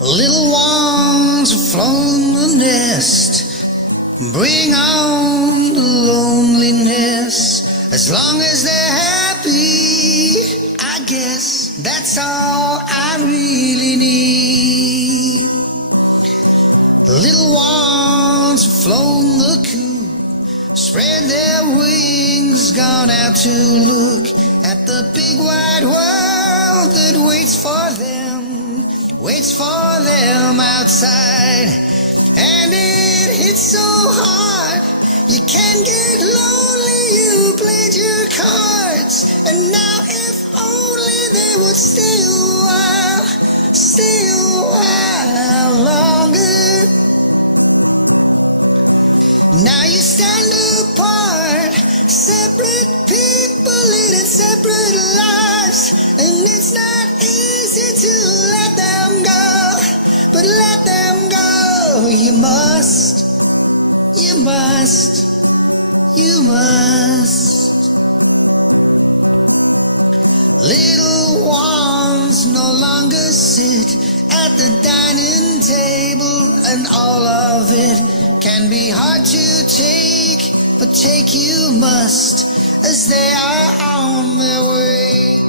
Little ones have flown the nest, bring on the loneliness. As long as they're happy, I guess that's all I really need. Little ones have flown the coop, spread their wings, gone out to look at the big wide world that waits for them outside. And it hits so hard, you can get lonely, you played your cards. And now if only they would stay a while longer. Now you stand apart, separate people leading separate lives, and it's not easy to let them go, but let them go. You must. Little ones no longer sit at the dining table, and all of it can be hard to take, but take you must, as they are on their way.